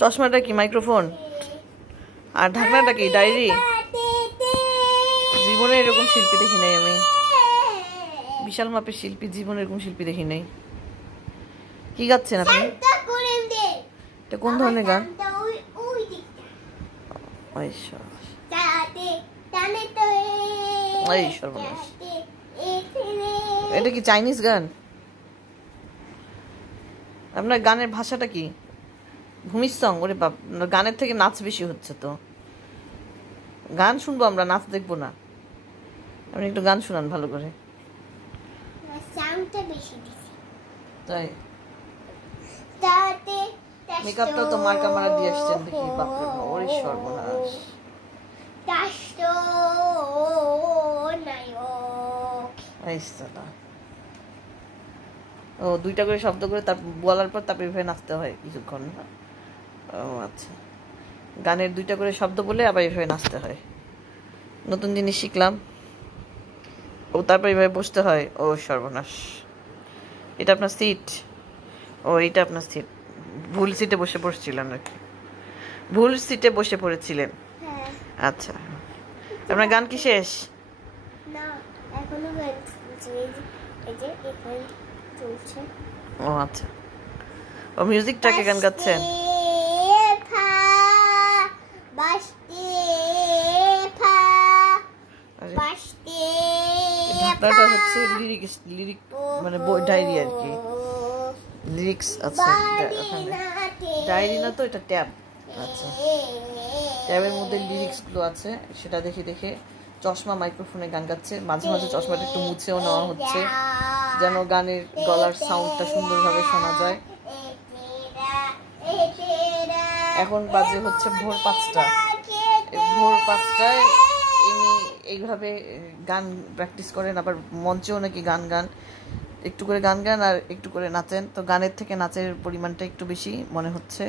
চশমাটা কি মাইক্রোফোন আর ঢাকনাটা কি ডায়েরি? জীবনে এরকম শিল্পী দেখি নাই আমি, বিশাল মাপের শিল্পী, জীবনে এরকম শিল্পী দেখি নাই। কি গাচ্ছেন আপনি? এটা কোন ধরনের গান? এটা কি চাইনিজ গান? আপনার গানের ভাষাটা কি ভূমিজ সং? ওরে বাপ, গানের থেকে নাচ বেশি হচ্ছে তো। গান শুনবো আমরা, নাচ দেখবো না। আপনি একটু গান শুনান ভালো করে। তাই মেকআপটা তো মার্কা মারা দিয়ে আসছেন দেখি। বাপরে বাপ, ওরে সর্বনাশ। ও দুইটা করে শব্দ করে তার বলার পর তারপরে এভাবে নাচতে হয় কিছুক্ষণ। ও আচ্ছা, গানের দুইটা করে শব্দ বলে আবার এভাবে নাচতে হয়। নতুন জিনিস শিখলাম। ও তারপর এভাবে বসতে হয়। ও সর্বনাশ। এটা আপনার সিট? ও এটা আপনার সিট। ভুল সিটে বসে পড়ছিলেন আর কি, ভুল সিটে বসে পড়েছিলেন। আচ্ছা, আপনার গান কি শেষ? ও আচ্ছা, ও মিউজিক ট্র্যাকে গান গাচ্ছেন? ঢাকনাটা হচ্ছে লিরিক মানে ডায়েরি আর কি, লিরিক্স আছে ওখানে। ডায়েরি না তো, এটা ট্যাব। আচ্ছা, ট্যাবের মধ্যে লিরিক্স গুলো আছে, সেটা দেখে দেখে চশমা মাইক্রোফোনে গান গাচ্ছে। মাঝে মাঝে চশমাটা একটু মুছেও নেওয়া হচ্ছে যেন গানের গলার সাউন্ডটা সুন্দরভাবে শোনা যায়। এখন বাজে হচ্ছে ভোর 5টা। ভোর 5টায় ইনি এইভাবে গান প্র্যাকটিস করেন, আবার মঞ্চেও নাকি গান একটু করে গান আর একটু করে নাচেন। তো গানের থেকে নাচের পরিমাণটা একটু বেশি মনে হচ্ছে।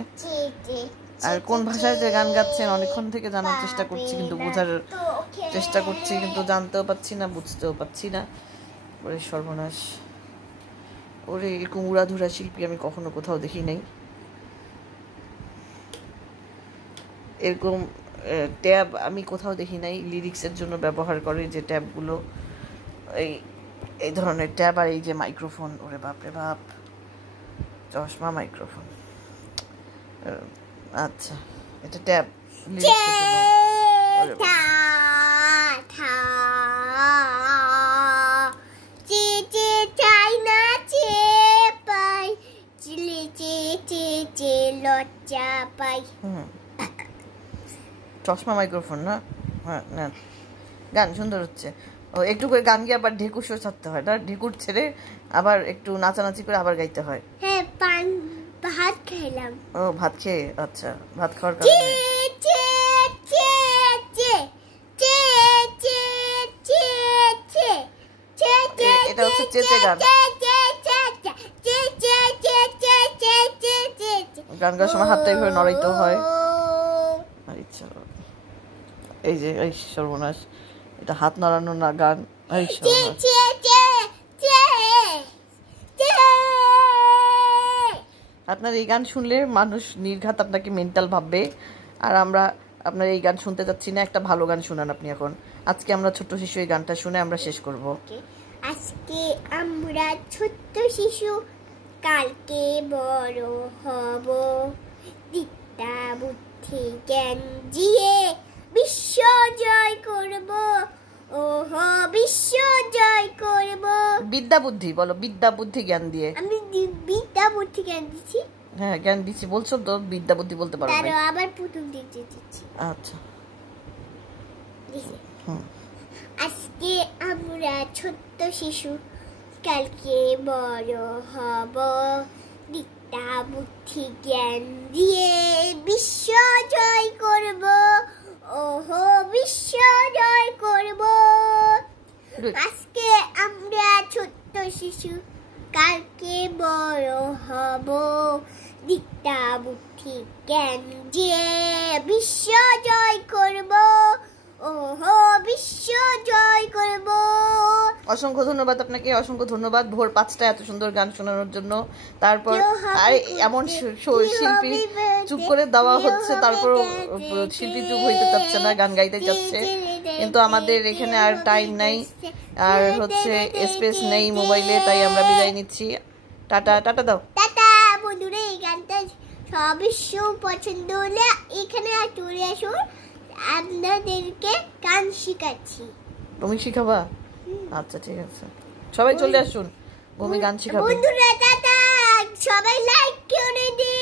আর কোন ভাষায় যে গান গাচ্ছেন অনেকক্ষণ থেকে জানার চেষ্টা করছি, কিন্তু বোঝার চেষ্টা করছি, কিন্তু জানতেও পাচ্ছি না, বুঝতেও পাচ্ছি না। ওরে সর্বনাশ, ওরে এরকম উড়াধুরা শিল্পী আমি কখনো কোথাও দেখি নাই। এরকম ট্যাব আমি কোথাও দেখি নাই। লিরিক্সের জন্য ব্যবহার করে যে ট্যাবগুলো, এই ধরনের ট্যাব। আর এই যে মাইক্রোফোন, ওরে বাপরে বাপ, চশমা মাইক্রোফোন। আচ্ছা, এটা ট্যাব। চশমা মাইক্রোফোন না? হ্যাঁ না, গান সুন্দর হচ্ছে। ও একটু করে গান গিয়ে আবার ঢেকুরও ছাড়তে হয় না? ঢেকুর ছেড়ে আবার একটু নাচানাচি করে আবার গাইতে হয়। হ্যাঁ, ভাত খেলাম। ও ভাত খেয়ে? আচ্ছা, ভাত খাওয়ার কারণে এটা হচ্ছে চেঁচে গান। গান গাওয়ার সময় হাতটা এইভাবে নড়াইতেও হয়। আচ্ছা, এই যে এই সর্বনাশ, এটা হাত নড়ানো না গান। এই সর্বনাশ, আপনার এই গান শুনলে মানুষ নির্ঘাত আপনাকে মেন্টাল ভাববে। আর আমরা আপনার এই গান শুনতে যাচ্ছি না, একটা ভালো গান শুনান আপনি এখন। আজকে আমরা ছোট্ট শিশু এই গানটা শুনে আমরা শেষ করব। আজকে আমরা ছোট্ট শিশু, কালকে বড় হব, বিদ্যা বুদ্ধি জ্ঞান দিয়ে বিশ্ব জয় করব। ওহো, বিশ্ব জয় করব। বিদ্যা বুদ্ধি বলো, বিদ্যা বুদ্ধি জ্ঞান দিয়ে। আমি বিদ্যা বুদ্ধি জ্ঞান দিচ্ছি। হ্যাঁ, জ্ঞান দিচ্ছি বলছো তো, বিদ্যা বুদ্ধি বলতে পারো না। আবার প্রথম দিকে দিচ্ছি। আচ্ছা, আজকে আমরা ছোট্ট শিশু, কালকে বড় হব, বিদ্যা বুদ্ধি জ্ঞান দিয়ে বিশ্ব জয় করব। ওহো, বিশ্ব জয় করব। আজকে আমরা ছোট্ট শিশু, কালকে বড় হব, বিদ্যা বুদ্ধি জ্ঞান দিয়ে বিশ্ব জয় করব। ওহো বিশ্ব জয় করব। অসংখ্য ধন্যবাদ আপনাকে, অসংখ্য ধন্যবাদ ভোর 5টায় এত সুন্দর গান শোনানোর জন্য। তারপর আর এমন শিল্পী চুপ করে দেওয়া হচ্ছে, তারপর শিল্পী চুপ হইতে চাচ্ছে না, গান গাইতে চাচ্ছে, কিন্তু আমাদের এখানে আর টাইম নাই, আর হচ্ছে স্পেস নেই মোবাইলে, তাই আমরা বিদায় নিচ্ছি। টাটা, টাটা দাও। টাটা বন্ধুরা, এই গানটা সবাই পছন্দ হলে এখানে আর চলে আসুন, আপনাদেরকে গান শিখাচ্ছি। তুমি শিখাবা? আচ্ছা ঠিক আছে, সবাই চলে আসুন, ভূমি গান শিখাবে। বন্ধুরা টাটা, সবাই লাইক করে দিন।